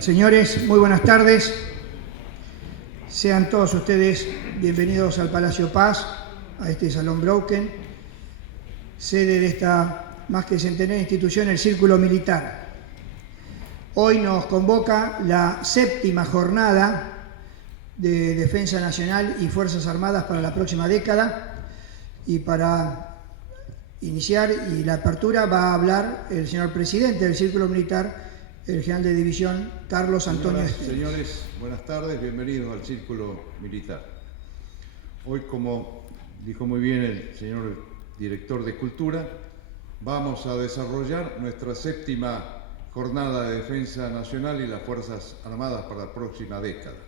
Señores, muy buenas tardes. Sean todos ustedes bienvenidos al Palacio Paz, a este Salón Broken, sede de esta más que centenaria institución, el Círculo Militar. Hoy nos convoca la 7ª jornada de Defensa Nacional y Fuerzas Armadas para la próxima década, y para iniciar y la apertura va a hablar el señor presidente del Círculo Militar, el general de división Carlos Antonio Esteves. Señores, buenas tardes, bienvenidos al Círculo Militar. Hoy, como dijo muy bien el señor director de Cultura, vamos a desarrollar nuestra 7ª jornada de Defensa Nacional y las Fuerzas Armadas para la próxima década.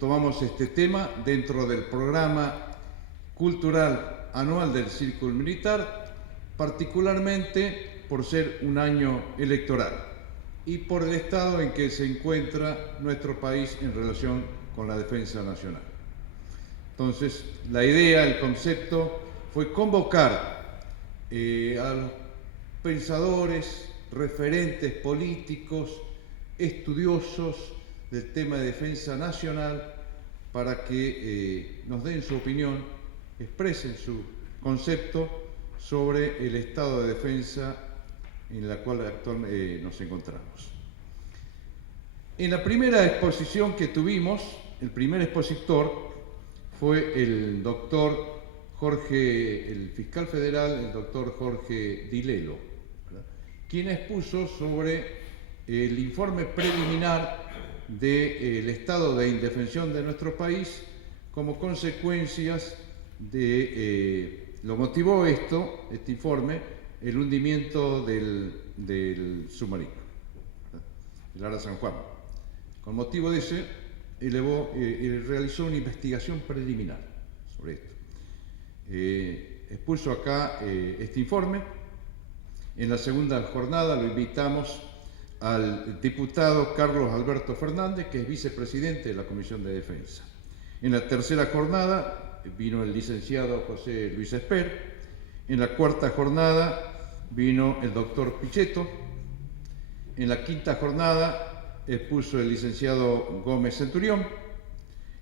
Tomamos este tema dentro del programa cultural anual del Círculo Militar, particularmente por ser un año electoral y por el estado en que se encuentra nuestro país en relación con la defensa nacional. Entonces, la idea, el concepto, fue convocar a los pensadores, referentes políticos, estudiosos del tema de defensa nacional para que nos den su opinión, expresen su concepto sobre el estado de defensa en la cual actualmente nos encontramos. En la primera exposición que tuvimos, el primer expositor fue el doctor Jorge, el fiscal federal, el doctor Jorge Dilelo, ¿verdad?, quien expuso sobre el informe preliminar del estado de indefensión de nuestro país como consecuencias de, lo motivó este informe, el hundimiento del submarino, el Ara San Juan. Con motivo de ese, realizó una investigación preliminar sobre esto. Expuso acá este informe. En la segunda jornada lo invitamos al diputado Carlos Alberto Fernández, que es vicepresidente de la Comisión de Defensa. En la tercera jornada vino el licenciado José Luis Esper. En la cuarta jornada vino el doctor Pichetto. En la quinta jornada expuso el licenciado Gómez Centurión.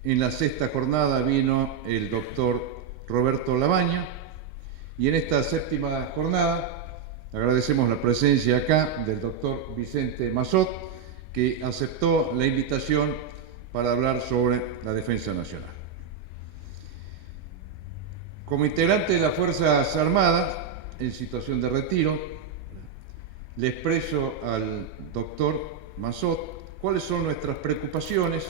En la sexta jornada vino el doctor Roberto Labaña. Y en esta 7ª jornada agradecemos la presencia acá del doctor Vicente Mazot, que aceptó la invitación para hablar sobre la defensa nacional. Como integrante de las Fuerzas Armadas en situación de retiro, le expreso al doctor Mazot cuáles son nuestras preocupaciones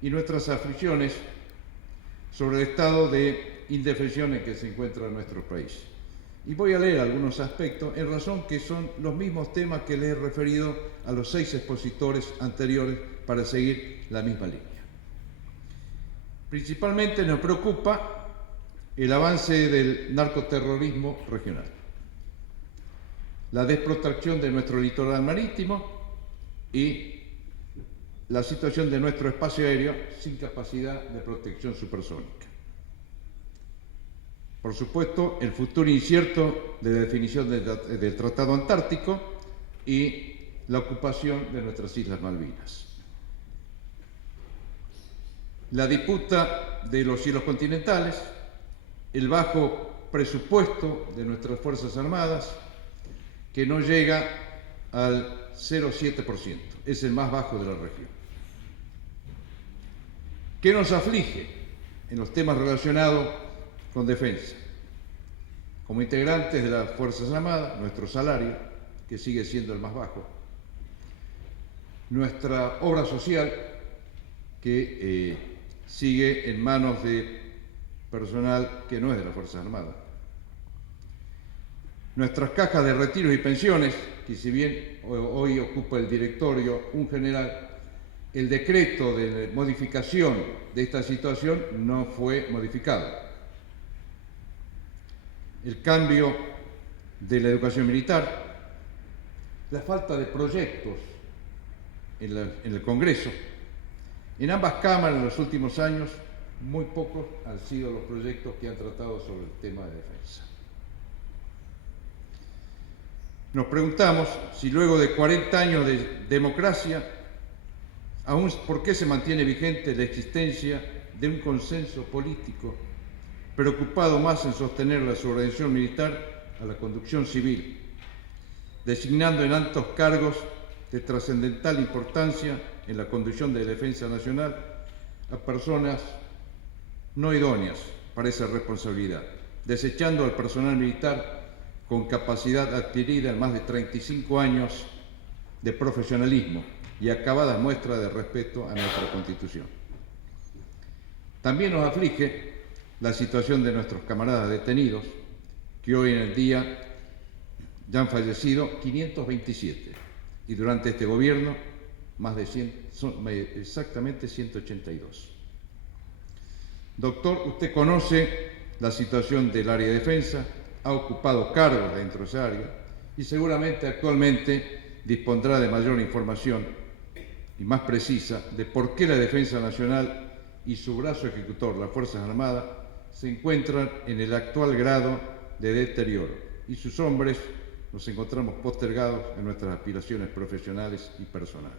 y nuestras aflicciones sobre el estado de indefensión en que se encuentra nuestro país. Y voy a leer algunos aspectos en razón que son los mismos temas que les he referido a los 6 expositores anteriores para seguir la misma línea. Principalmente nos preocupa el avance del narcoterrorismo regional, la desprotección de nuestro litoral marítimo y la situación de nuestro espacio aéreo sin capacidad de protección supersónica. Por supuesto, el futuro incierto de la definición del Tratado Antártico y la ocupación de nuestras Islas Malvinas. La disputa de los cielos continentales, el bajo presupuesto de nuestras Fuerzas Armadas, que no llega al 0,7%, es el más bajo de la región. ¿Qué nos aflige en los temas relacionados con defensa? Como integrantes de las Fuerzas Armadas, nuestro salario, que sigue siendo el más bajo, nuestra obra social, que sigue en manos de personal que no es de las Fuerzas Armadas, nuestras cajas de retiros y pensiones, que si bien hoy ocupa el directorio un general, el decreto de modificación de esta situación no fue modificado. El cambio de la educación militar, la falta de proyectos en el Congreso. En ambas cámaras en los últimos años, muy pocos han sido los proyectos que han tratado sobre el tema de defensa. Nos preguntamos si luego de 40 años de democracia, aún por qué se mantiene vigente la existencia de un consenso político preocupado más en sostener la subordinación militar a la conducción civil, designando en altos cargos de trascendental importancia en la conducción de la defensa nacional a personas no idóneas para esa responsabilidad, desechando al personal militar con capacidad adquirida en más de 35 años de profesionalismo y acabadas muestras de respeto a nuestra Constitución. También nos aflige la situación de nuestros camaradas detenidos, que hoy en el día ya han fallecido 527 y durante este gobierno más de 100, exactamente 182. Doctor, usted conoce la situación del área de defensa, ha ocupado cargos dentro de esa área y seguramente actualmente dispondrá de mayor información y más precisa de por qué la Defensa Nacional y su brazo ejecutor, las Fuerzas Armadas, se encuentran en el actual grado de deterioro y sus hombres nos encontramos postergados en nuestras aspiraciones profesionales y personales.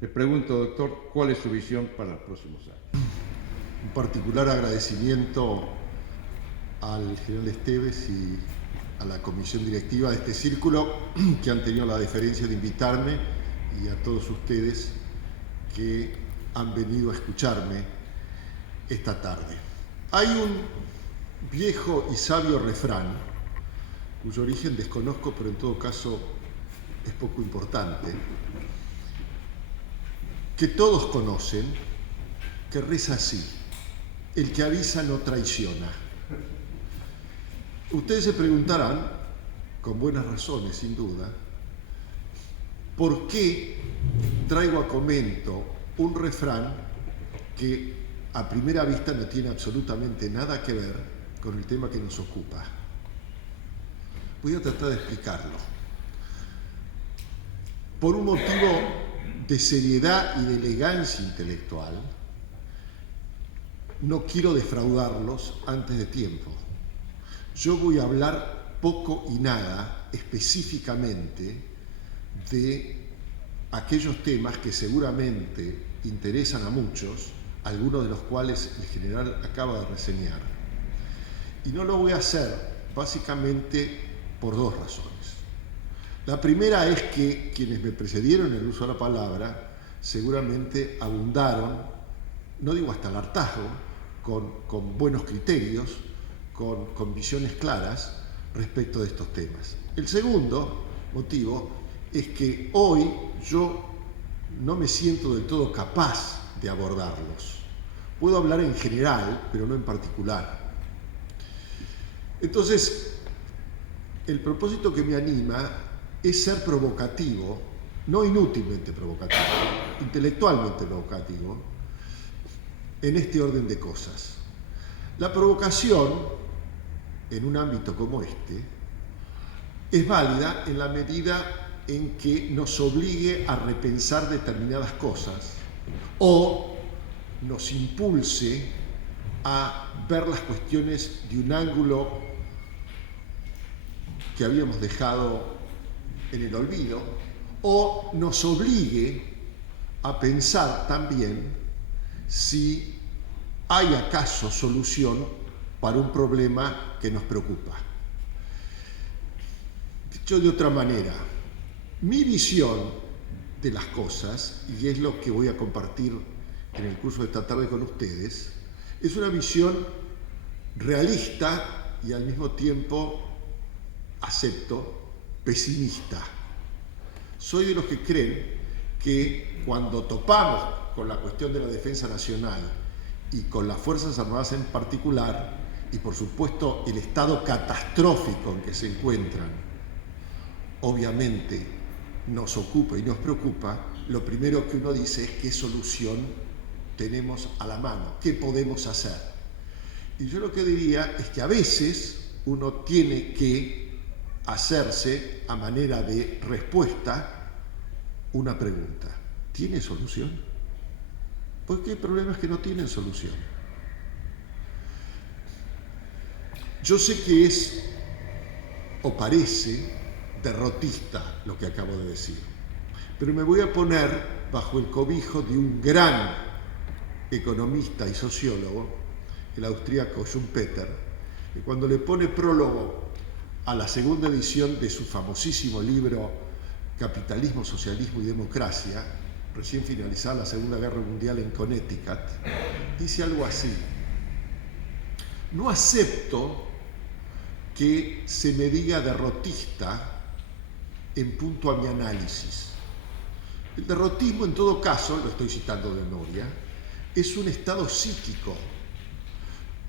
Les pregunto, doctor, ¿cuál es su visión para los próximos años? Un particular agradecimiento al general Esteves y a la comisión directiva de este círculo que han tenido la deferencia de invitarme y a todos ustedes que han venido a escucharme esta tarde. Hay un viejo y sabio refrán cuyo origen desconozco, pero en todo caso es poco importante, que todos conocen, que reza así: el que avisa no traiciona. Ustedes se preguntarán, con buenas razones sin duda, ¿por qué traigo a comento un refrán que a primera vista no tiene absolutamente nada que ver con el tema que nos ocupa? Voy a tratar de explicarlo. Por un motivo de seriedad y de elegancia intelectual, no quiero defraudarlos antes de tiempo. Yo voy a hablar poco y nada específicamente de aquellos temas que seguramente interesan a muchos, algunos de los cuales el general acaba de reseñar. Y no lo voy a hacer básicamente por dos razones. La primera es que quienes me precedieron en el uso de la palabra seguramente abundaron, no digo hasta el hartazgo, con buenos criterios, con visiones claras respecto de estos temas. El segundo motivo es que hoy yo no me siento del todo capaz de abordarlos. Puedo hablar en general, pero no en particular. Entonces, el propósito que me anima es ser provocativo, no inútilmente provocativo, intelectualmente provocativo, en este orden de cosas. La provocación, en un ámbito como este, es válida en la medida en que nos obligue a repensar determinadas cosas o nos impulse a ver las cuestiones de un ángulo que habíamos dejado en el olvido, o nos obligue a pensar también si hay acaso solución para un problema que nos preocupa. Dicho de otra manera, mi visión de las cosas, y es lo que voy a compartir en el curso de esta tarde con ustedes, es una visión realista y al mismo tiempo, acepto, pesimista. Soy de los que creen que cuando topamos con la cuestión de la defensa nacional y con las Fuerzas Armadas en particular, y por supuesto el estado catastrófico en que se encuentran, obviamente nos ocupa y nos preocupa, lo primero que uno dice es qué solución tenemos a la mano, qué podemos hacer. Y yo lo que diría es que a veces uno tiene que hacerse a manera de respuesta una pregunta: ¿tiene solución? Porque hay problemas que no tienen solución. Yo sé que es o parece derrotista lo que acabo de decir. Pero me voy a poner bajo el cobijo de un gran economista y sociólogo, el austríaco Schumpeter, que cuando le pone prólogo a la segunda edición de su famosísimo libro Capitalismo, Socialismo y Democracia, recién finalizada la Segunda Guerra Mundial en Connecticut, dice algo así: no acepto que se me diga derrotista en punto a mi análisis. El derrotismo, en todo caso, lo estoy citando de memoria, es un estado psíquico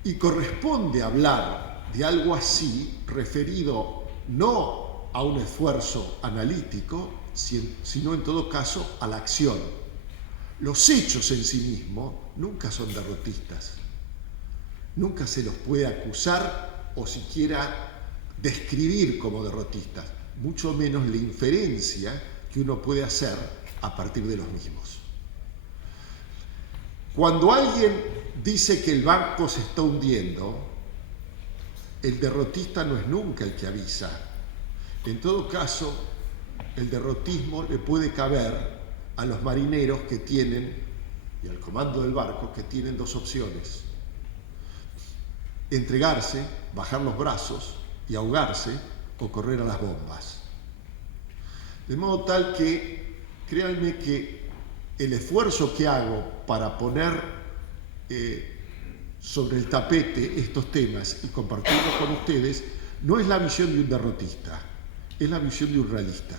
y corresponde hablar de algo así referido no a un esfuerzo analítico, sino en todo caso a la acción. Los hechos en sí mismos nunca son derrotistas, nunca se los puede acusar o siquiera describir como derrotistas, mucho menos la inferencia que uno puede hacer a partir de los mismos. Cuando alguien dice que el banco se está hundiendo, el derrotista no es nunca el que avisa. En todo caso, el derrotismo le puede caber a los marineros que tienen, y al comando del barco, que tienen dos opciones: entregarse, bajar los brazos y ahogarse, o correr a las bombas. De modo tal que, créanme que el esfuerzo que hago para poner sobre el tapete estos temas y compartirlos con ustedes no es la visión de un derrotista, es la visión de un realista.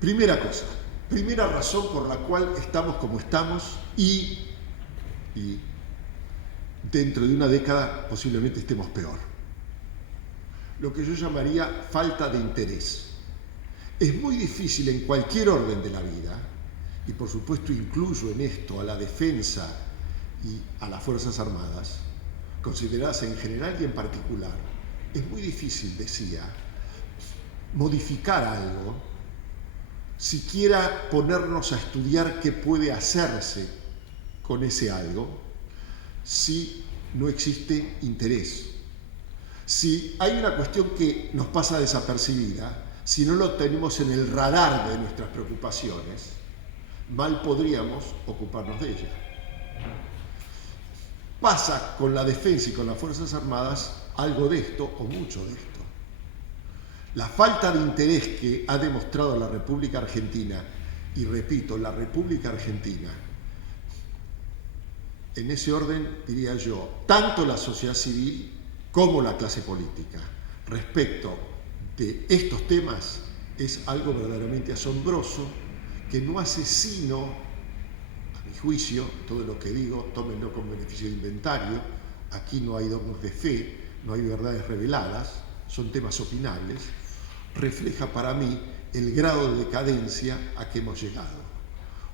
Primera cosa, primera razón por la cual estamos como estamos y dentro de una década posiblemente estemos peor. Lo que yo llamaría falta de interés. Es muy difícil en cualquier orden de la vida, y por supuesto incluyo en esto a la defensa y a las Fuerzas Armadas, consideradas en general y en particular, es muy difícil, decía, modificar algo, siquiera ponernos a estudiar qué puede hacerse con ese algo, si no existe interés. Si hay una cuestión que nos pasa desapercibida, si no lo tenemos en el radar de nuestras preocupaciones, mal podríamos ocuparnos de ella. Pasa con la defensa y con las Fuerzas Armadas algo de esto o mucho de esto. La falta de interés que ha demostrado la República Argentina, y repito, la República Argentina, en ese orden diría yo, tanto la sociedad civil como la clase política, respecto de estos temas, es algo verdaderamente asombroso, que no hace sino, a mi juicio, todo lo que digo, tómenlo con beneficio de inventario, aquí no hay dogmas de fe, no hay verdades reveladas, son temas opinables, refleja para mí el grado de decadencia a que hemos llegado.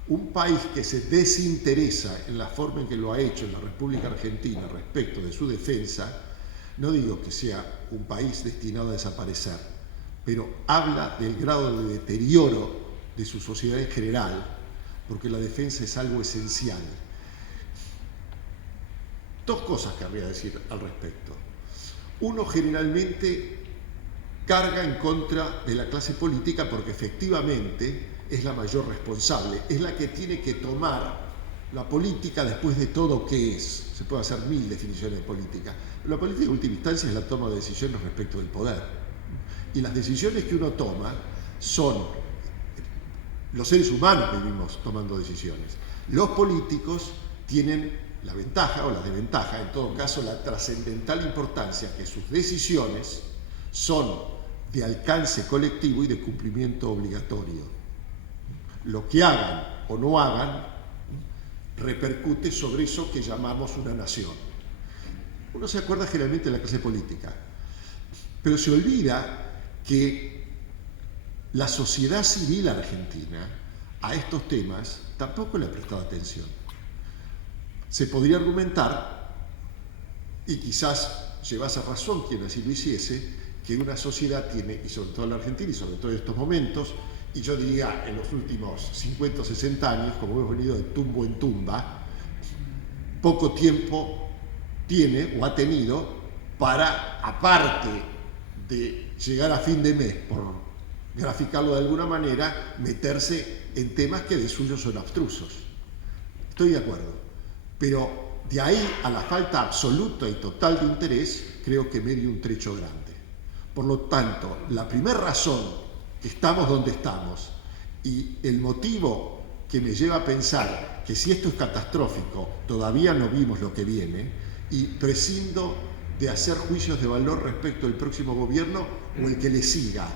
Un país que se desinteresa en la forma en que lo ha hecho en la República Argentina respecto de su defensa, no digo que sea un país destinado a desaparecer, pero habla del grado de deterioro de su sociedad en general, porque la defensa es algo esencial. Dos cosas querría decir al respecto. Uno, generalmente carga en contra de la clase política porque efectivamente es la mayor responsable, es la que tiene que tomar la política después de todo que es. Se puede hacer 1000 definiciones de política, pero la política en última instancia es la toma de decisiones respecto del poder. Y las decisiones que uno toma son, los seres humanos vivimos tomando decisiones. Los políticos tienen la ventaja o la desventaja, en todo caso la trascendental importancia que sus decisiones son de alcance colectivo y de cumplimiento obligatorio. Lo que hagan o no hagan repercute sobre eso que llamamos una nación. Uno se acuerda generalmente de la clase política, pero se olvida que la sociedad civil argentina a estos temas tampoco le ha prestado atención. Se podría argumentar, y quizás llevase razón quien así lo hiciese, que una sociedad tiene, y sobre todo en la Argentina, y sobre todo en estos momentos, y yo diría en los últimos 50 o 60 años, como hemos venido de tumbo en tumba, poco tiempo tiene o ha tenido para, aparte de llegar a fin de mes, por graficarlo de alguna manera, meterse en temas que de suyo son abstrusos. Estoy de acuerdo, pero de ahí a la falta absoluta y total de interés, creo que medio un trecho grande. Por lo tanto, la primera razón que estamos donde estamos y el motivo que me lleva a pensar que si esto es catastrófico, todavía no vimos lo que viene, y prescindo de hacer juicios de valor respecto al próximo gobierno o el que le siga.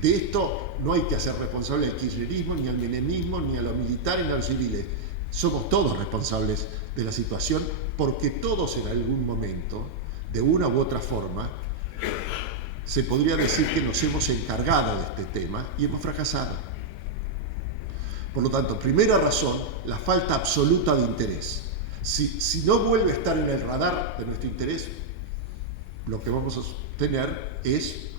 De esto no hay que hacer responsable al kirchnerismo, ni al menemismo, ni a los militares, ni a los civiles. Somos todos responsables de la situación, porque todos en algún momento, de una u otra forma, se podría decir que nos hemos encargado de este tema y hemos fracasado. Por lo tanto, primera razón, la falta absoluta de interés. Si no vuelve a estar en el radar de nuestro interés, lo que vamos a tener es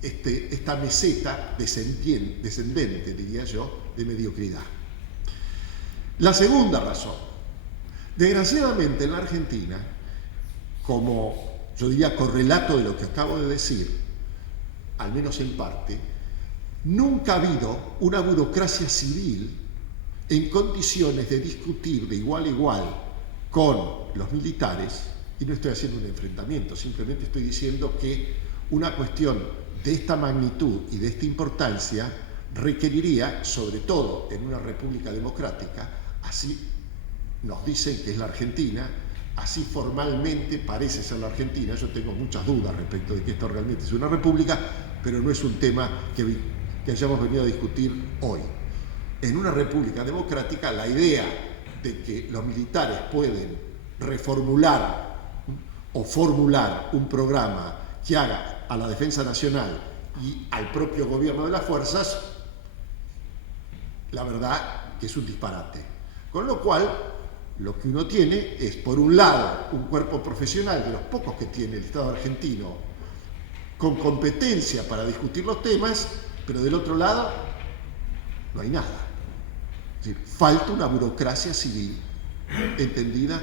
esta meseta descendente, diría yo, de mediocridad. La segunda razón. Desgraciadamente en la Argentina, como yo diría correlato de lo que acabo de decir, al menos en parte, nunca ha habido una burocracia civil en condiciones de discutir de igual a igual con los militares, y no estoy haciendo un enfrentamiento, simplemente estoy diciendo que una cuestión de esta magnitud y de esta importancia requeriría, sobre todo en una república democrática, así nos dicen que es la Argentina, así formalmente parece ser la Argentina. Yo tengo muchas dudas respecto de que esto realmente es una república, pero no es un tema que hayamos venido a discutir hoy. En una república democrática, la idea de que los militares pueden reformular o formular un programa que haga a la defensa nacional y al propio gobierno de las fuerzas, la verdad que es un disparate. Con lo cual, lo que uno tiene es, por un lado, un cuerpo profesional, de los pocos que tiene el Estado argentino, con competencia para discutir los temas, pero del otro lado no hay nada. Es decir, falta una burocracia civil entendida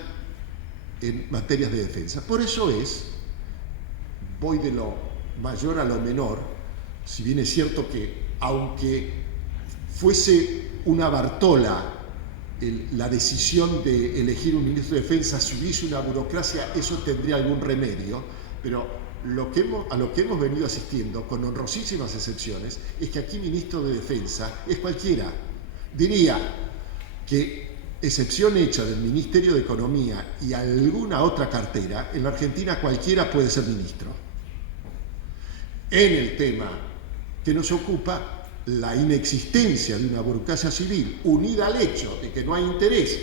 en materias de defensa. Por eso voy de lo mayor a lo menor, si bien es cierto que, aunque fuese una Bartola la decisión de elegir un ministro de Defensa, si hubiese una burocracia, eso tendría algún remedio, pero a lo que hemos venido asistiendo, con honrosísimas excepciones, es que aquí ministro de Defensa es cualquiera. Diría que, excepción hecha del Ministerio de Economía y alguna otra cartera, en la Argentina cualquiera puede ser ministro. En el tema que nos ocupa, la inexistencia de una burocracia civil, unida al hecho de que no hay interés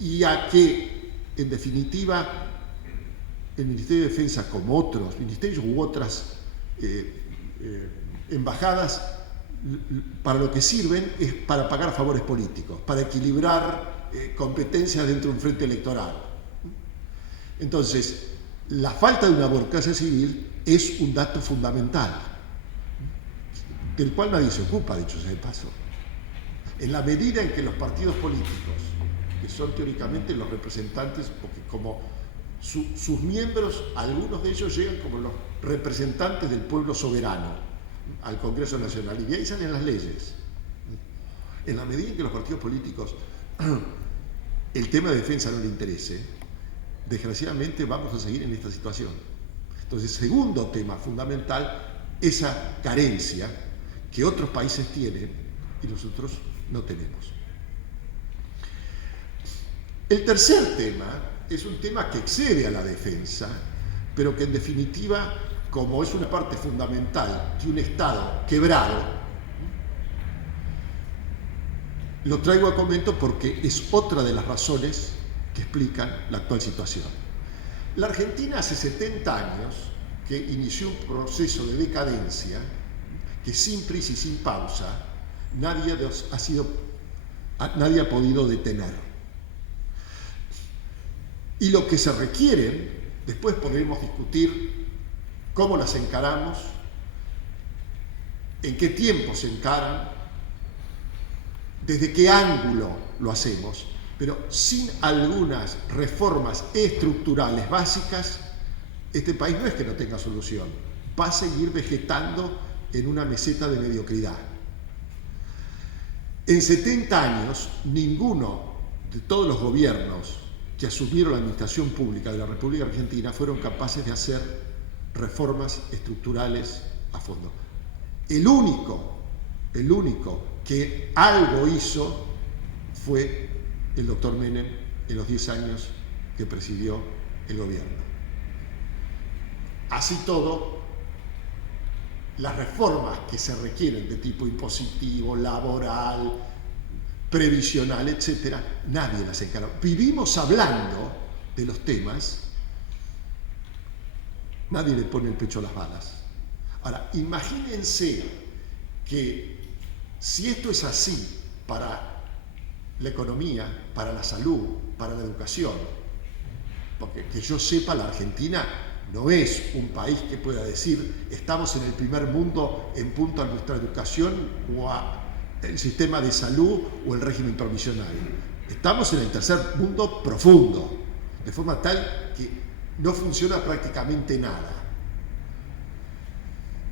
y a que, en definitiva, el Ministerio de Defensa, como otros ministerios u otras embajadas, para lo que sirven es para pagar favores políticos, para equilibrar competencias dentro de un frente electoral. Entonces, la falta de una burocracia civil es un dato fundamental, del cual nadie se ocupa, dicho sea de paso. En la medida en que los partidos políticos, que son teóricamente los representantes, porque como sus miembros, algunos de ellos llegan como los representantes del pueblo soberano al Congreso Nacional, y de ahí salen las leyes. En la medida en que los partidos políticos el tema de defensa no le interese, desgraciadamente vamos a seguir en esta situación. Entonces, segundo tema fundamental, esa carencia que otros países tienen y nosotros no tenemos. El tercer tema es un tema que excede a la defensa, pero que en definitiva, como es una parte fundamental de un Estado quebrado, lo traigo a comento porque es otra de las razones que explican la actual situación. La Argentina hace 70 años que inició un proceso de decadencia que sin prisa y sin pausa nadie ha podido detener. Y lo que se requiere, después podremos discutir cómo las encaramos, en qué tiempo se encaran, desde qué ángulo lo hacemos, Pero sin algunas reformas estructurales básicas, este país no es que no tenga solución, va a seguir vegetando en una meseta de mediocridad. En 70 años, ninguno de todos los gobiernos que asumieron la administración pública de la República Argentina fueron capaces de hacer reformas estructurales a fondo. El único que algo hizo fue el doctor Menem en los 10 años que presidió el gobierno. Así todo, las reformas que se requieren de tipo impositivo, laboral, previsional, etcétera, nadie las encaró. Vivimos hablando de los temas, nadie le pone el pecho a las balas. Ahora, imagínense que si esto es así para la economía, para la salud, para la educación, porque que yo sepa, la Argentina no es un país que pueda decir estamos en el primer mundo en punto a nuestra educación o a el sistema de salud o el régimen provisional. Estamos en el tercer mundo profundo, de forma tal que no funciona prácticamente nada.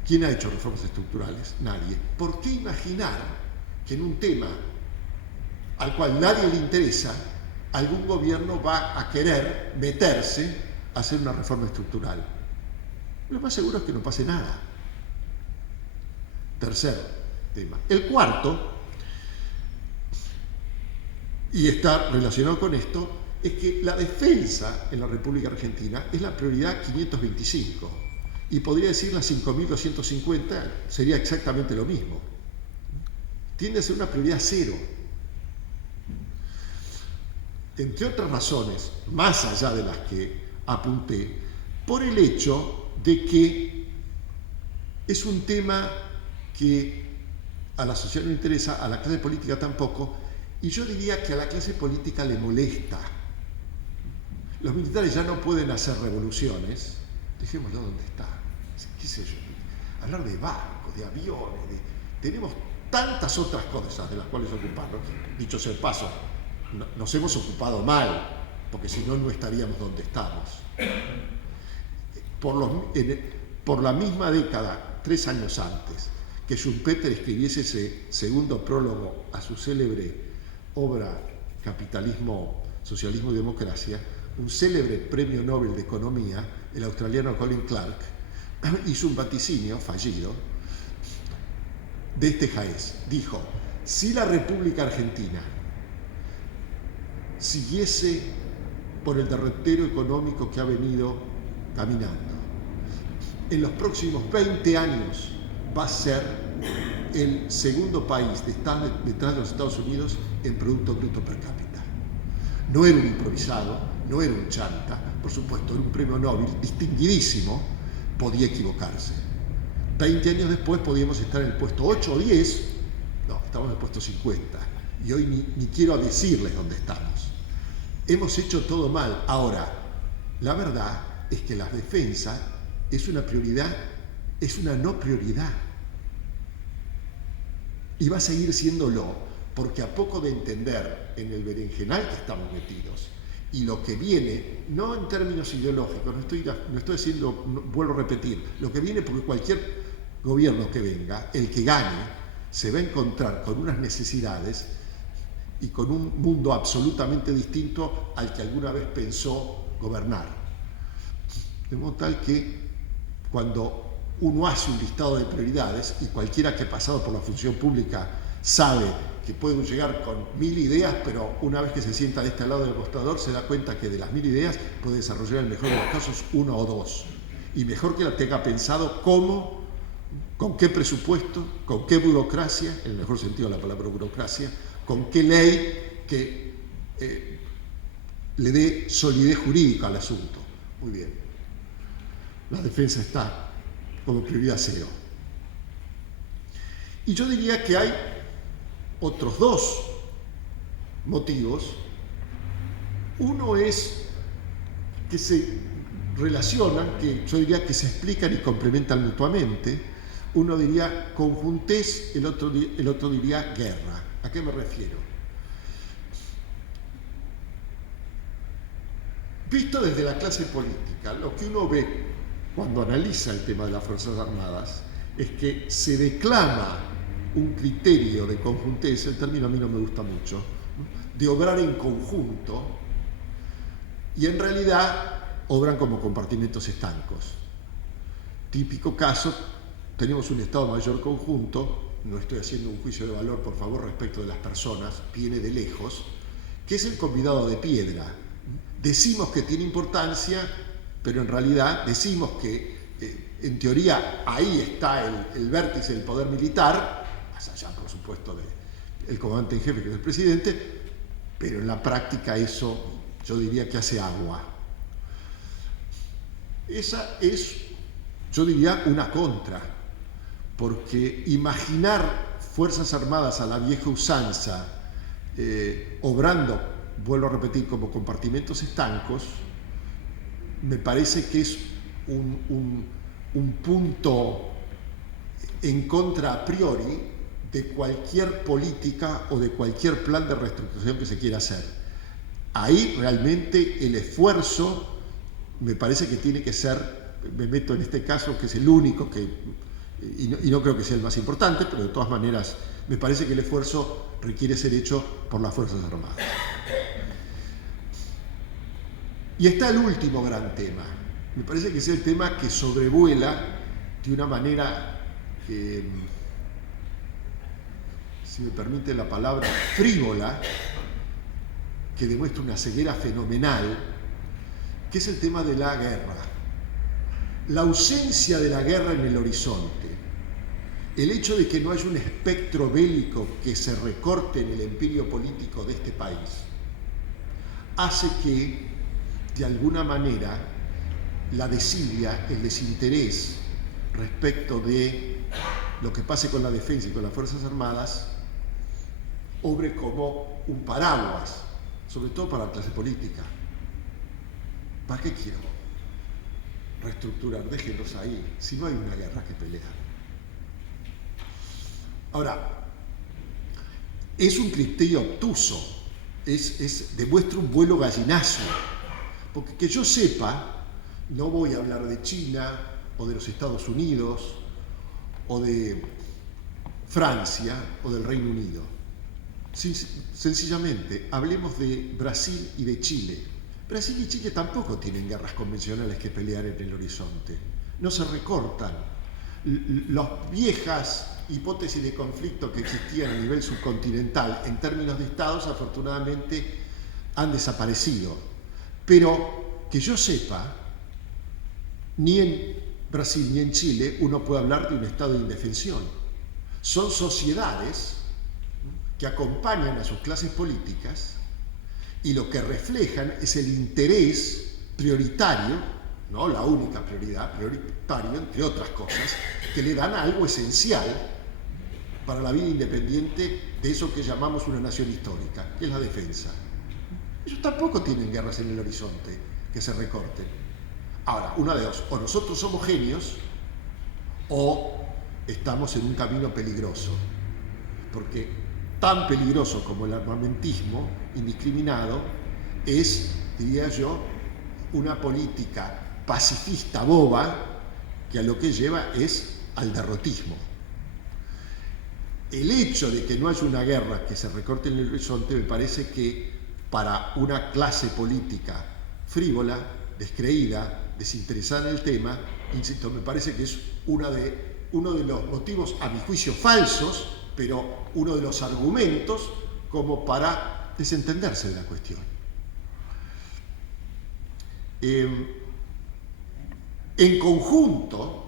¿Quién ha hecho reformas estructurales? Nadie. ¿Por qué imaginar que en un tema al cual nadie le interesa, algún gobierno va a querer meterse a hacer una reforma estructural? Lo más seguro es que no pase nada. Tercer tema. El cuarto, y está relacionado con esto, es que la defensa en la República Argentina es la prioridad 525 y podría decir la 5250, sería exactamente lo mismo. Tiende a ser una prioridad cero. Entre otras razones, más allá de las que apunté, por el hecho de que es un tema que a la sociedad no interesa, a la clase política tampoco, y yo diría que a la clase política le molesta. Los militares ya no pueden hacer revoluciones, dejémoslo donde está, qué sé yo, hablar de barcos, de aviones, tenemos tantas otras cosas de las cuales ocuparnos. Dicho sea de paso, nos hemos ocupado mal, porque si no, no estaríamos donde estamos. Por la misma década, 3 años antes, que Schumpeter escribiese ese segundo prólogo a su célebre obra Capitalismo, Socialismo y Democracia, un célebre premio Nobel de Economía, el australiano Colin Clark, hizo un vaticinio fallido de este jaez. Dijo: si la República Argentina siguiese por el derrotero económico que ha venido caminando, en los próximos 20 años va a ser el segundo país detrás de los Estados Unidos en Producto Bruto Per Cápita. No era un improvisado, no era un chanta, por supuesto, era un premio Nobel distinguidísimo, podía equivocarse. 20 años después podíamos estar en el puesto 8 o 10, no, estamos en el puesto 50, y hoy ni quiero decirles dónde estamos. Hemos hecho todo mal. Ahora, la verdad es que la defensa es una prioridad, es una no prioridad. Y va a seguir siéndolo, porque a poco de entender en el berenjenal que estamos metidos y lo que viene, no en términos ideológicos, no estoy diciendo, vuelvo a repetir, lo que viene porque cualquier gobierno que venga, el que gane, se va a encontrar con unas necesidades y con un mundo absolutamente distinto al que alguna vez pensó gobernar. De modo tal que cuando uno hace un listado de prioridades, y cualquiera que ha pasado por la función pública sabe que puede llegar con 1000 ideas, pero una vez que se sienta de este lado del mostrador se da cuenta que de las 1000 ideas puede desarrollar en el mejor de los casos 1 o 2. Y mejor que la tenga pensado cómo, con qué presupuesto, con qué burocracia, en el mejor sentido de la palabra burocracia, con qué ley que le dé solidez jurídica al asunto. Muy bien. La defensa está como prioridad cero. Y yo diría que hay otros 2 motivos. Uno es que se relacionan, que yo diría que se explican y complementan mutuamente. Uno diría conjuntez, el otro diría guerra. ¿A qué me refiero? Visto desde la clase política, lo que uno ve cuando analiza el tema de las Fuerzas Armadas es que se declama un criterio de conjuntez, el término a mí no me gusta mucho, ¿no?, de obrar en conjunto, y en realidad obran como compartimentos estancos. Típico caso, tenemos un Estado Mayor conjunto, no estoy haciendo un juicio de valor, por favor, respecto de las personas, viene de lejos, que es el convidado de piedra. Decimos que tiene importancia, pero en realidad decimos que en teoría ahí está el vértice del poder militar, más allá por supuesto del comandante en jefe, que es el presidente, pero en la práctica eso yo diría que hace agua. Esa es, yo diría, una contra, porque imaginar Fuerzas Armadas a la vieja usanza, obrando, vuelvo a repetir, como compartimentos estancos, me parece que es un punto en contra a priori de cualquier política o de cualquier plan de reestructuración que se quiera hacer. Ahí realmente el esfuerzo me parece que tiene que ser, me meto en este caso que es el único que, y no creo que sea el más importante, pero de todas maneras me parece que el esfuerzo requiere ser hecho por las Fuerzas Armadas. Y está el último gran tema. Me parece que es el tema que sobrevuela de una manera, si me permite la palabra, frívola, que demuestra una ceguera fenomenal, que es el tema de la guerra. La ausencia de la guerra en el horizonte, el hecho de que no haya un espectro bélico que se recorte en el empirio político de este país, hace que, de alguna manera, la desidia, el desinterés respecto de lo que pase con la defensa y con las Fuerzas Armadas, obre como un paraguas, sobre todo para la clase política. ¿Para qué quiero reestructurar? Déjenlos ahí, si no hay una guerra que pelear. Ahora, es un criterio obtuso, demuestra un vuelo gallinazo, porque que yo sepa, no voy a hablar de China o de los Estados Unidos o de Francia o del Reino Unido. Sencillamente, hablemos de Brasil y de Chile. Brasil y Chile tampoco tienen guerras convencionales que pelear en el horizonte. No se recortan. Las viejas hipótesis de conflicto que existían a nivel subcontinental en términos de estados, afortunadamente, han desaparecido. Pero que yo sepa, ni en Brasil ni en Chile uno puede hablar de un estado de indefensión. Son sociedades que acompañan a sus clases políticas y lo que reflejan es el interés prioritario, no la única prioridad, prioritario, entre otras cosas, que le dan algo esencial para la vida independiente de eso que llamamos una nación histórica, que es la defensa. Ellos tampoco tienen guerras en el horizonte que se recorten. Ahora, una de dos, o nosotros somos genios o estamos en un camino peligroso, porque tan peligroso como el armamentismo indiscriminado es, diría yo, una política pacifista boba que a lo que lleva es al derrotismo. El hecho de que no haya una guerra que se recorte en el horizonte me parece que para una clase política frívola, descreída, desinteresada en el tema, insisto, me parece que es uno de los motivos, a mi juicio falsos, pero uno de los argumentos como para desentenderse de la cuestión. En conjunto,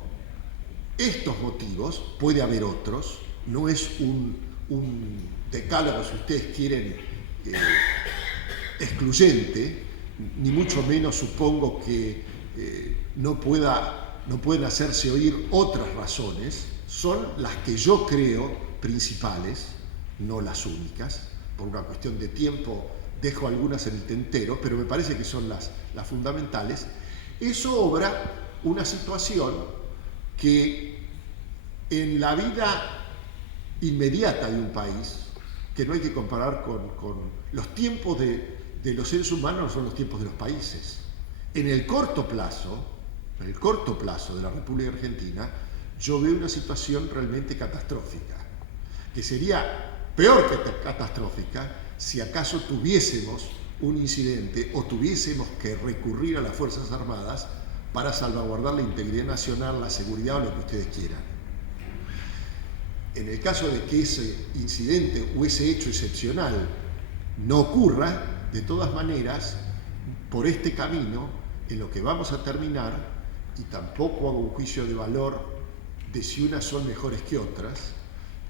estos motivos, puede haber otros, no es un decálogo, si ustedes quieren, excluyente, ni mucho menos supongo que no pueden hacerse oír otras razones, son las que yo creo principales, no las únicas. Por una cuestión de tiempo dejo algunas en el tintero, pero me parece que son las fundamentales. Eso obra una situación que en la vida inmediata de un país, que no hay que comparar con los tiempos de los seres humanos, no son los tiempos de los países. En el corto plazo de la República Argentina, yo veo una situación realmente catastrófica, que sería peor que catastrófica si acaso tuviésemos un incidente o tuviésemos que recurrir a las Fuerzas Armadas para salvaguardar la integridad nacional, la seguridad o lo que ustedes quieran. En el caso de que ese incidente o ese hecho excepcional no ocurra, de todas maneras, por este camino, en lo que vamos a terminar, y tampoco hago un juicio de valor de si unas son mejores que otras,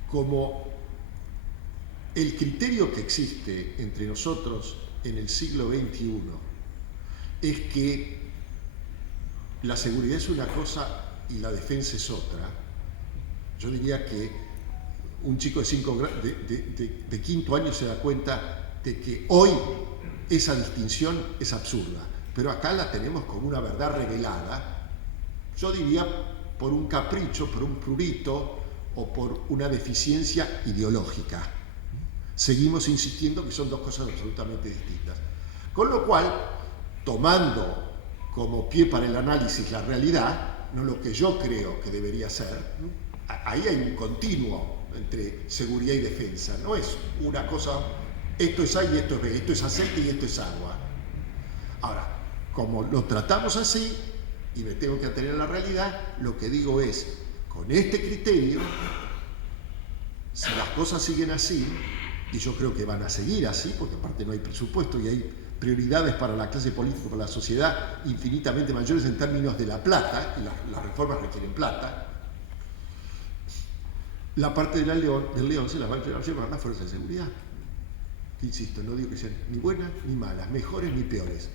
como el criterio que existe entre nosotros en el siglo XXI es que la seguridad es una cosa y la defensa es otra. Yo diría que un chico de quinto año se da cuenta de que hoy esa distinción es absurda, pero acá la tenemos como una verdad revelada, yo diría por un capricho, por un prurito o por una deficiencia ideológica. Seguimos insistiendo que son dos cosas absolutamente distintas. Con lo cual, tomando como pie para el análisis la realidad, no lo que yo creo que debería ser, ahí hay un continuo entre seguridad y defensa, no es una cosa, esto es A y esto es B, esto es aceite y esto es agua. Ahora, como lo tratamos así, y me tengo que atener a la realidad, lo que digo es, con este criterio, si las cosas siguen así, y yo creo que van a seguir así, porque aparte no hay presupuesto y hay prioridades para la clase política, para la sociedad, infinitamente mayores en términos de la plata, y las reformas requieren plata, la parte del león se la va a llevar la fuerza de seguridad. Que, insisto, no digo que sean ni buenas ni malas, mejores ni peores.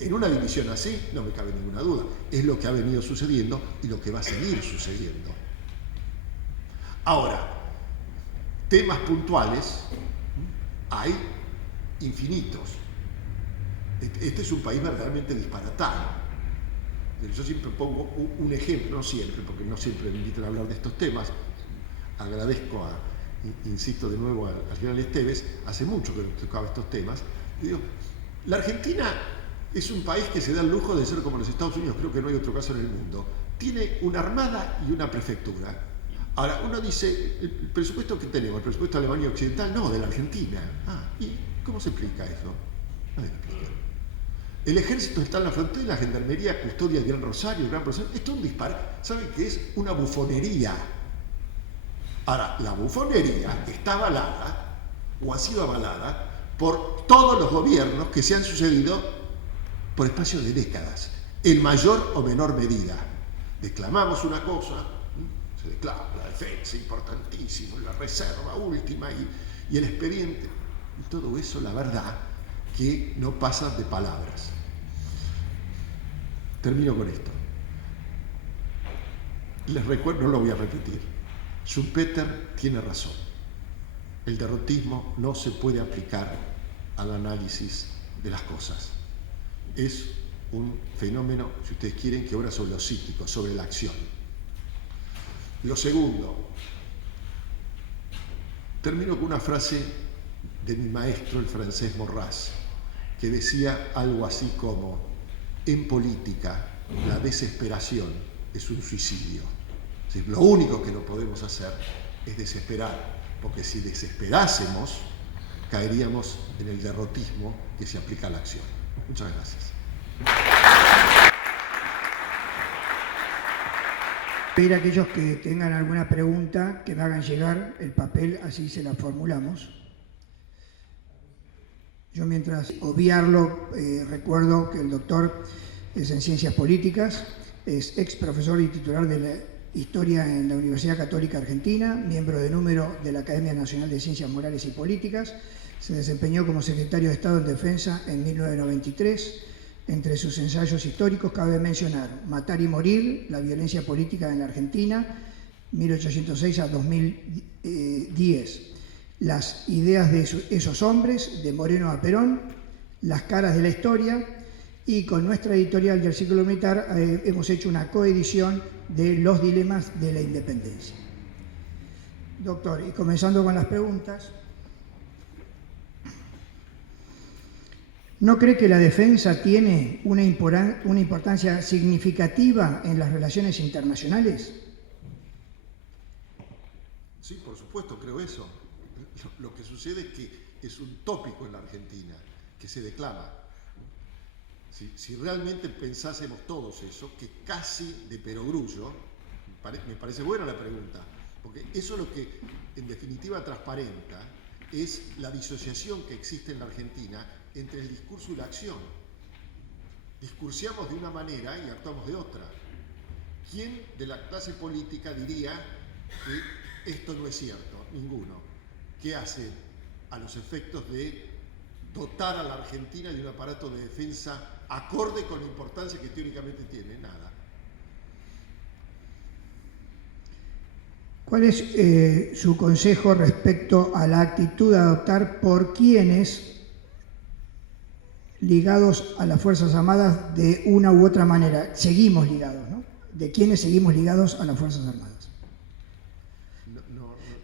En una división así no me cabe ninguna duda. Es lo que ha venido sucediendo y lo que va a seguir sucediendo. Ahora, temas puntuales hay infinitos. Este es un país verdaderamente disparatado. Yo siempre pongo un ejemplo, no siempre, porque no siempre me invitan a hablar de estos temas. Agradezco insisto de nuevo al general Esteves, hace mucho que tocaba estos temas. Digo, la Argentina es un país que se da el lujo de ser como los Estados Unidos, creo que no hay otro caso en el mundo. Tiene una armada y una prefectura. Ahora, uno dice, el presupuesto que tenemos, el presupuesto de Alemania Occidental, no, de la Argentina. ¿Y cómo se explica eso? Nadie lo explica. El ejército está en la frontera, la gendarmería custodia el Gran Rosario, el Gran Rosario. Esto es un disparate. ¿Saben qué es? Una bufonería. Ahora, la bufonería está avalada, o ha sido avalada, por todos los gobiernos que se han sucedido por espacio de décadas, en mayor o menor medida. Declamamos una cosa, se declara la defensa, importantísimo, la reserva última y el expediente. Y todo eso, la verdad, que no pasa de palabras. Termino con esto. Les recuerdo, no lo voy a repetir. Schumpeter tiene razón. El derrotismo no se puede aplicar al análisis de las cosas. Es un fenómeno, si ustedes quieren, que obra sobre lo psíquico, sobre la acción. Lo segundo, termino con una frase de mi maestro, el francés Maurras, que decía algo así como: en política, la desesperación es un suicidio. Es decir, lo único que no podemos hacer es desesperar, porque si desesperásemos, caeríamos en el derrotismo que se aplica a la acción. Muchas gracias. Pedir a aquellos que tengan alguna pregunta que me hagan llegar el papel, así se la formulamos. Yo, mientras obviarlo, recuerdo que el doctor es en Ciencias Políticas, es ex profesor y titular de la Historia en la Universidad Católica Argentina, miembro de número de la Academia Nacional de Ciencias Morales y Políticas. Se desempeñó como secretario de Estado en Defensa en 1993. Entre sus ensayos históricos cabe mencionar Matar y Morir, la violencia política en la Argentina, 1806 a 2010. Las ideas de esos hombres, de Moreno a Perón, Las caras de la historia, y con nuestra editorial del Círculo Militar hemos hecho una coedición de Los dilemas de la independencia. Doctor, y comenzando con las preguntas, ¿No cree que la defensa tiene una importancia significativa en las relaciones internacionales? Sí, por supuesto, creo eso. Lo que sucede es que es un tópico en la Argentina, que se declama. Si realmente pensásemos todos eso, que casi de perogrullo, me parece buena la pregunta, porque eso lo que en definitiva transparenta es la disociación que existe en la Argentina entre el discurso y la acción. Discursiamos de una manera y actuamos de otra. ¿Quién de la clase política diría que esto no es cierto? Ninguno. ¿Qué hace a los efectos de dotar a la Argentina de un aparato de defensa acorde con la importancia que teóricamente tiene? Nada. ¿Cuál es su consejo respecto a la actitud de adoptar por quienes ligados a las Fuerzas Armadas de una u otra manera? Seguimos ligados, ¿no? ¿De quiénes seguimos ligados a las Fuerzas Armadas?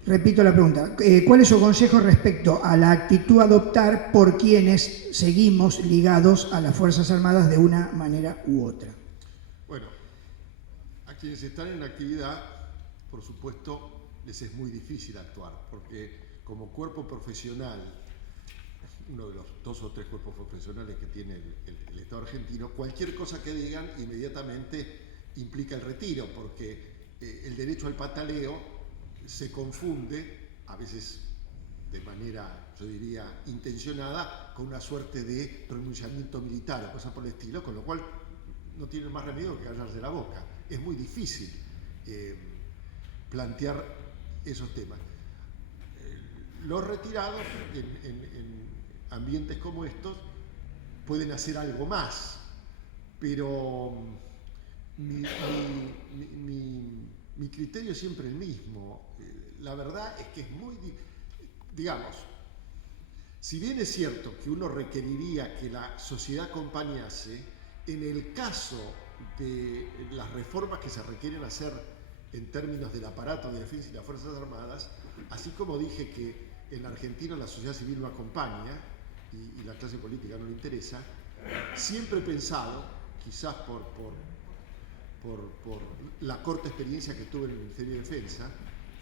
Repito la pregunta. ¿Cuál es su consejo respecto a la actitud a adoptar por quienes seguimos ligados a las Fuerzas Armadas de una manera u otra? Bueno, a quienes están en actividad, por supuesto, les es muy difícil actuar, porque como cuerpo profesional, uno de los 2 o 3 cuerpos profesionales que tiene el Estado argentino, cualquier cosa que digan inmediatamente implica el retiro, porque el derecho al pataleo se confunde, a veces de manera, yo diría, intencionada, con una suerte de pronunciamiento militar o cosas por el estilo, con lo cual no tienen más remedio que callarse la boca. Es muy difícil plantear esos temas. Los retirados en ambientes como estos pueden hacer algo más, pero mi criterio es siempre el mismo. La verdad es que es muy... Digamos, si bien es cierto que uno requeriría que la sociedad acompañase, en el caso de las reformas que se requieren hacer en términos del aparato de defensa y las Fuerzas Armadas, así como dije que en la Argentina la sociedad civil no acompaña y la clase política no le interesa, siempre he pensado, quizás por la corta experiencia que tuve en el Ministerio de Defensa,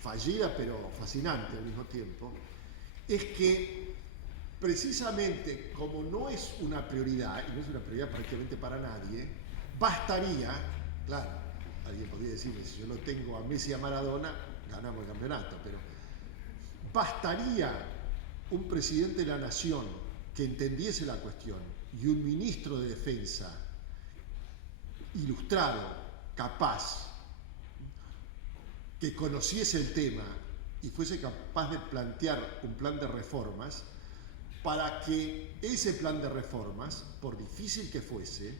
fallida pero fascinante al mismo tiempo, es que precisamente como no es una prioridad, y no es una prioridad prácticamente para nadie, bastaría, claro, alguien podría decirme, si yo no tengo a Messi y a Maradona, ganamos el campeonato, pero bastaría un presidente de la nación que entendiese la cuestión y un ministro de defensa ilustrado, capaz, que conociese el tema y fuese capaz de plantear un plan de reformas, para que ese plan de reformas, por difícil que fuese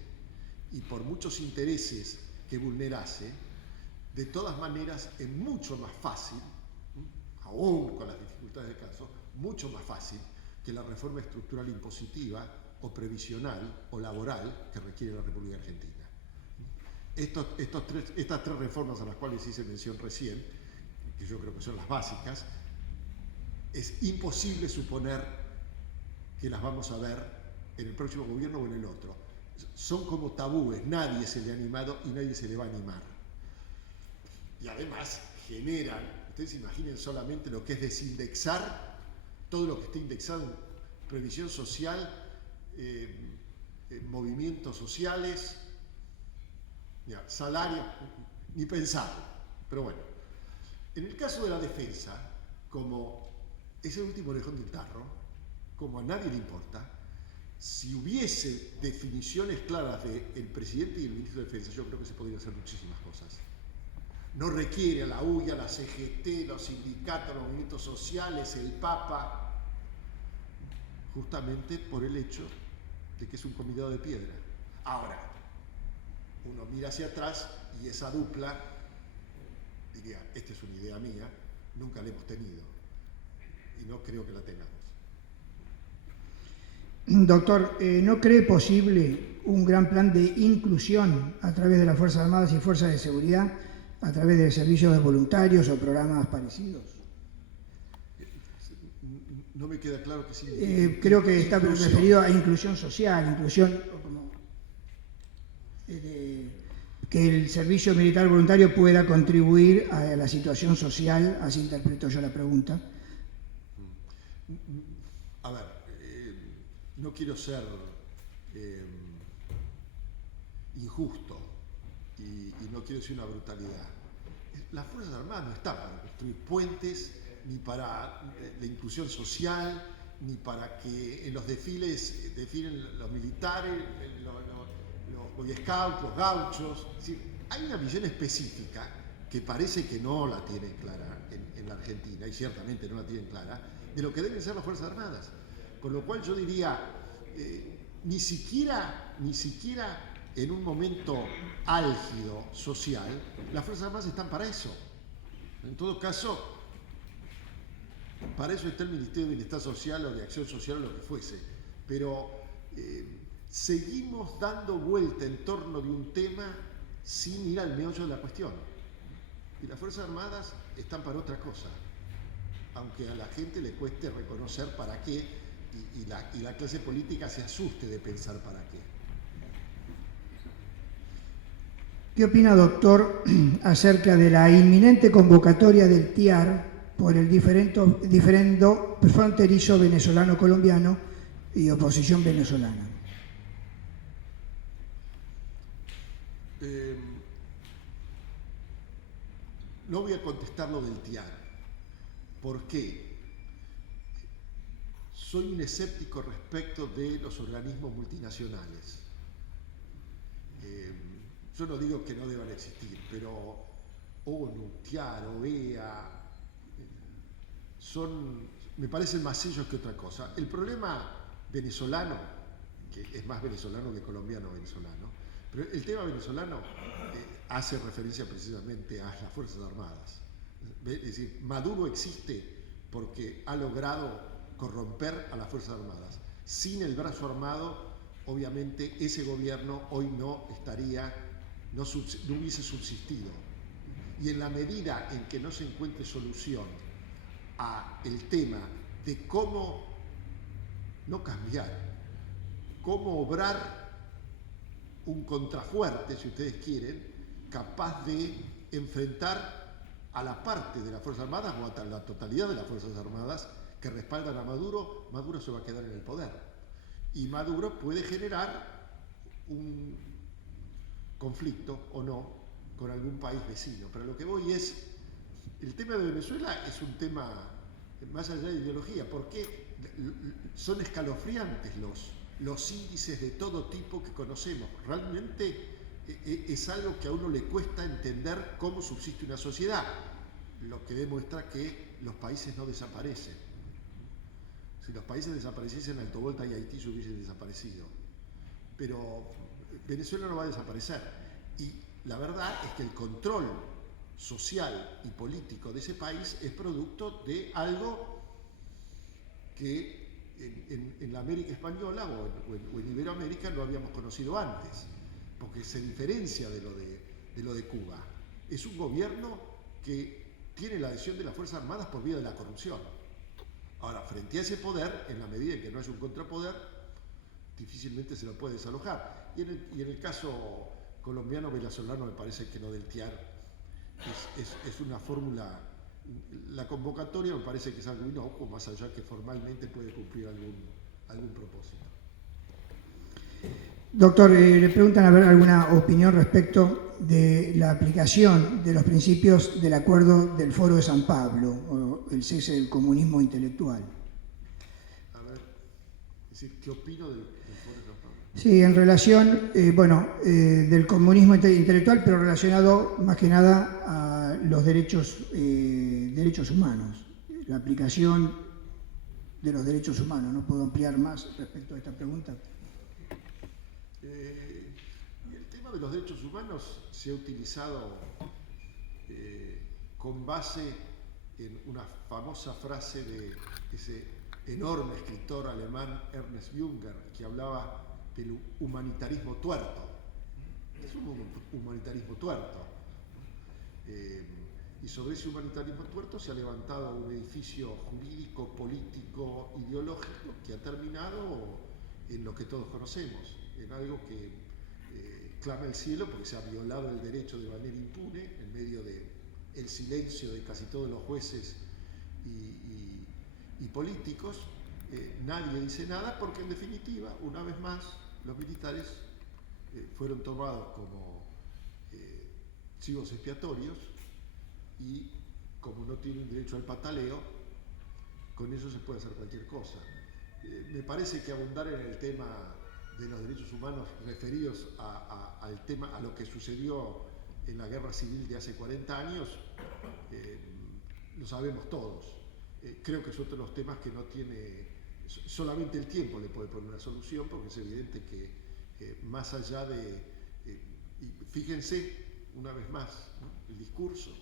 y por muchos intereses que vulnerase, de todas maneras es mucho más fácil, aún con las dificultades del caso, mucho más fácil que la reforma estructural impositiva o previsional o laboral que requiere la República Argentina. Estas tres reformas a las cuales hice mención recién, que yo creo que son las básicas, es imposible suponer que las vamos a ver en el próximo gobierno o en el otro. Son como tabúes, nadie se le ha animado y nadie se le va a animar. Y además generan, ustedes imaginen solamente lo que es desindexar todo lo que esté indexado en previsión social, movimientos sociales, salario, ni pensarlo. Pero bueno, en el caso de la defensa, como es el último orejón del tarro, como a nadie le importa, si hubiese definiciones claras del presidente y el ministro de Defensa, yo creo que se podrían hacer muchísimas cosas. No requiere a la UIA, la CGT, los sindicatos, los movimientos sociales, el Papa, justamente por el hecho de que es un convidado de piedra. Ahora, uno mira hacia atrás y esa dupla, diría, esta es una idea mía, nunca la hemos tenido y no creo que la tengamos. Doctor, ¿no cree posible un gran plan de inclusión a través de las Fuerzas Armadas y Fuerzas de Seguridad, a través de servicios de voluntarios o programas parecidos? No me queda claro qué significa. Creo que está referido a inclusión social, inclusión como que el servicio militar voluntario pueda contribuir a la situación social, así interpreto yo la pregunta. A ver, no quiero ser injusto y no quiero decir una brutalidad. Las Fuerzas Armadas no están para construir puentes, ni para la inclusión social, ni para que en los desfiles desfilen los militares, los Boy Scouts, los gauchos. Es decir, hay una visión específica que parece que no la tienen clara en la Argentina, y ciertamente no la tienen clara, de lo que deben ser las Fuerzas Armadas. Con lo cual yo diría, ni siquiera en un momento álgido social, las Fuerzas Armadas están para eso. En todo caso, para eso está el Ministerio de Bienestar Social o de Acción Social o lo que fuese. Pero seguimos dando vuelta en torno de un tema sin ir al meollo de la cuestión. Y las Fuerzas Armadas están para otra cosa, aunque a la gente le cueste reconocer para qué y la clase política se asuste de pensar para qué. ¿Qué opina, doctor, acerca de la inminente convocatoria del TIAR por el diferendo fronterizo venezolano-colombiano y oposición venezolana? No voy a contestar lo del TIAR. ¿Por qué? Soy un escéptico respecto de los organismos multinacionales. Yo no digo que no deban existir, pero ONU, TIAR, OEA, me parecen más ellos que otra cosa. El problema venezolano, que es más venezolano que colombiano-venezolano, pero el tema venezolano hace referencia precisamente a las Fuerzas Armadas. Es decir, Maduro existe porque ha logrado corromper a las Fuerzas Armadas. Sin el brazo armado, obviamente, ese gobierno hoy no hubiese subsistido. Y en la medida en que no se encuentre solución a el tema de cómo no cambiar, cómo obrar un contrafuerte, si ustedes quieren, capaz de enfrentar a la parte de las Fuerzas Armadas o a la totalidad de las Fuerzas Armadas que respaldan a Maduro, Maduro se va a quedar en el poder. Y Maduro puede generar un conflicto o no con algún país vecino. Pero lo que voy es, el tema de Venezuela es un tema más allá de ideología, porque son escalofriantes los índices de todo tipo que conocemos. Realmente es algo que a uno le cuesta entender cómo subsiste una sociedad, lo que demuestra que los países no desaparecen. Si los países desapareciesen, Alto Volta y Haití se hubiesen desaparecido. Pero Venezuela no va a desaparecer. Y la verdad es que el control social y político de ese país es producto de algo que en la América Española o en Iberoamérica no habíamos conocido antes, porque se diferencia de lo de Cuba. Es un gobierno que tiene la adhesión de las Fuerzas Armadas por vía de la corrupción. Ahora, frente a ese poder, en la medida en que no haya un contrapoder, difícilmente se lo puede desalojar. Y en el caso colombiano-venezolano me parece que lo del TIAR es una fórmula. La convocatoria me parece que es algo inocuo, más allá que formalmente puede cumplir algún propósito. Doctor, le preguntan a ver alguna opinión respecto de la aplicación de los principios del Acuerdo del Foro de San Pablo, o el cese del comunismo intelectual. A ver, es decir, ¿qué opino del Foro de San Pablo? Sí, en relación, del comunismo intelectual, pero relacionado más que nada a los derechos humanos, la aplicación de los derechos humanos. ¿No puedo ampliar más respecto a esta pregunta? Y el tema de los derechos humanos se ha utilizado con base en una famosa frase de ese enorme escritor alemán Ernest Junger, que hablaba del humanitarismo tuerto. Es un humanitarismo tuerto. Y sobre ese humanitarismo tuerto se ha levantado un edificio jurídico, político, ideológico que ha terminado en lo que todos conocemos, en algo que clama el cielo porque se ha violado el derecho de manera impune en medio del silencio de casi todos los jueces y políticos. Nadie dice nada porque, en definitiva, una vez más, los militares fueron tomados como chivos expiatorios y, como no tienen derecho al pataleo, con eso se puede hacer cualquier cosa. Me parece que abundar en el tema de los derechos humanos referidos al tema, a lo que sucedió en la guerra civil de hace 40 años, lo sabemos todos. Creo que es otro de los temas que no tiene, solamente el tiempo le puede poner una solución, porque es evidente que más allá de, y fíjense una vez más, ¿no?, el discurso,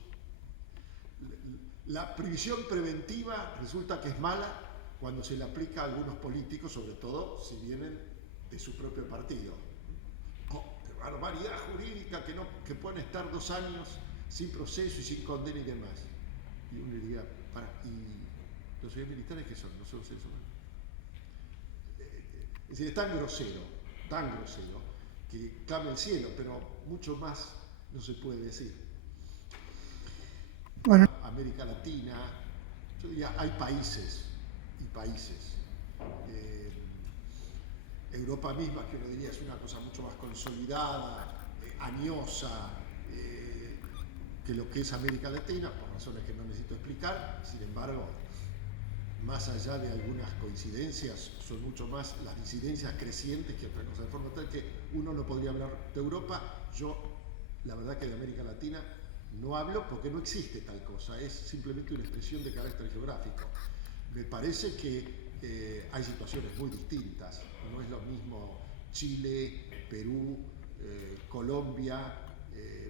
la prisión preventiva resulta que es mala cuando se le aplica a algunos políticos, sobre todo si vienen de su propio partido. Oh, qué barbaridad jurídica, que pueden estar 2 años sin proceso y sin condena y demás. Y uno diría, ¿y los civiles militares qué son? ¿No son seres humanos? Es decir, es tan grosero, que clama el cielo, pero mucho más no se puede decir. Bueno. América Latina, yo diría, hay países y países. Europa misma, que uno diría es una cosa mucho más consolidada, añosa, que lo que es América Latina, por razones que no necesito explicar. Sin embargo, más allá de algunas coincidencias, son mucho más las disidencias crecientes que otra cosa, de forma tal que uno no podría hablar de Europa. Yo, la verdad que de América Latina no hablo porque no existe tal cosa, es simplemente una expresión de carácter geográfico. Me parece que hay situaciones muy distintas, no es lo mismo Chile, Perú, Colombia,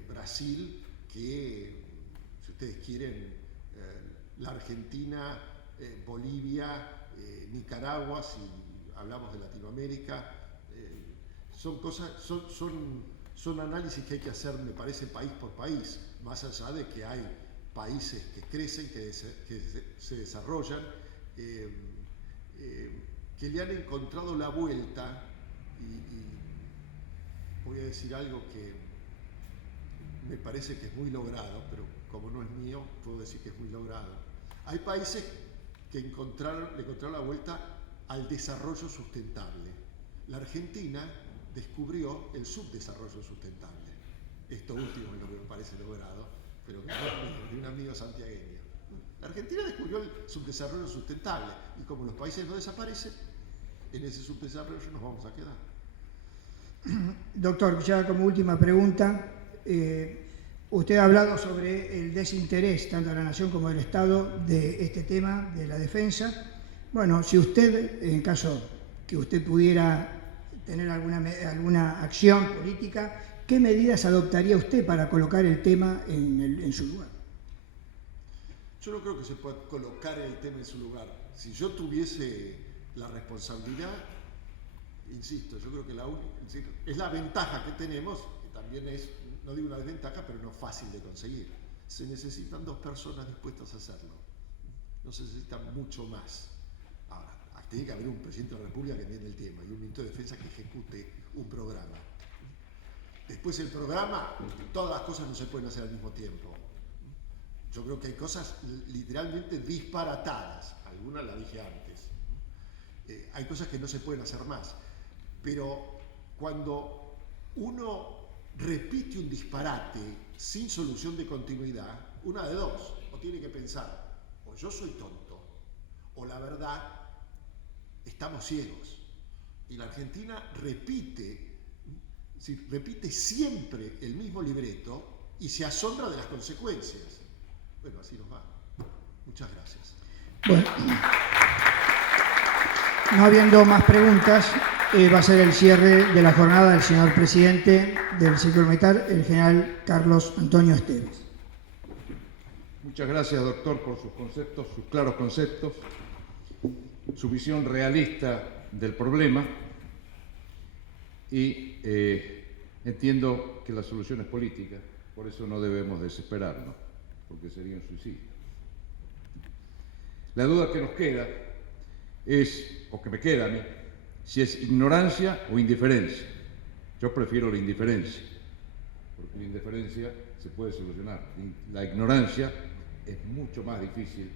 Brasil, que, si ustedes quieren, la Argentina, Bolivia, Nicaragua, si hablamos de Latinoamérica. Son cosas, son análisis que hay que hacer, me parece, país por país, más allá de que hay países que crecen, que se desarrollan, que le han encontrado la vuelta, y voy a decir algo que me parece que es muy logrado, pero como no es mío, puedo decir que es muy logrado. Hay países que le encontraron la vuelta al desarrollo sustentable. La Argentina descubrió el subdesarrollo sustentable. Esto último es lo que me parece logrado, pero que es de un amigo santiagueño. La Argentina descubrió el subdesarrollo sustentable, y como los países no desaparecen, en ese subdesarrollo nos vamos a quedar. Doctor, ya como última pregunta, usted ha hablado sobre el desinterés tanto de la Nación como del Estado de este tema de la defensa. Bueno, si usted, en caso que usted pudiera tener alguna acción política, ¿qué medidas adoptaría usted para colocar el tema en su lugar? Yo no creo que se pueda colocar el tema en su lugar. Si yo tuviese la responsabilidad, insisto, yo creo que es la ventaja que tenemos, que también es, no digo una desventaja, pero no fácil de conseguir. Se necesitan 2 personas dispuestas a hacerlo. No se necesita mucho más. Ahora, tiene que haber un presidente de la República que entienda el tema y un ministro de Defensa que ejecute un programa. Después el programa, todas las cosas no se pueden hacer al mismo tiempo. Yo creo que hay cosas literalmente disparatadas, algunas las dije antes. Hay cosas que no se pueden hacer más. Pero cuando uno repite un disparate sin solución de continuidad, una de dos, o tiene que pensar, o yo soy tonto, o la verdad, estamos ciegos. Y la Argentina repite siempre el mismo libreto y se asombra de las consecuencias. Bueno, así nos va. Muchas gracias. Bueno, no habiendo más preguntas, va a ser el cierre de la jornada del señor presidente del Círculo Militar, el general Carlos Antonio Esteves. Muchas gracias, doctor, por sus conceptos, sus claros conceptos, su visión realista del problema, y entiendo que la solución es política, por eso no debemos desesperarnos. porque sería un suicidio. La duda que nos queda es, o que me queda a mí, si es ignorancia o indiferencia. Yo prefiero la indiferencia, porque la indiferencia se puede solucionar. La ignorancia es mucho más difícil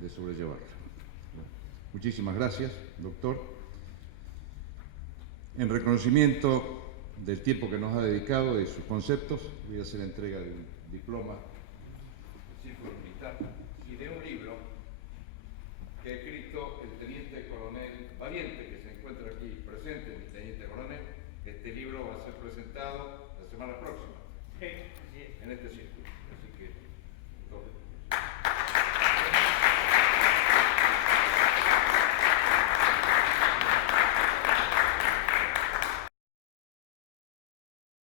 de sobrellevar. Muchísimas gracias, doctor. En reconocimiento del tiempo que nos ha dedicado, de sus conceptos, voy a hacer la entrega de un diploma del Círculo Militar y de un libro que ha escrito el teniente coronel Valiente, que se encuentra aquí presente, el teniente coronel. Este libro va a ser presentado la semana próxima en este círculo.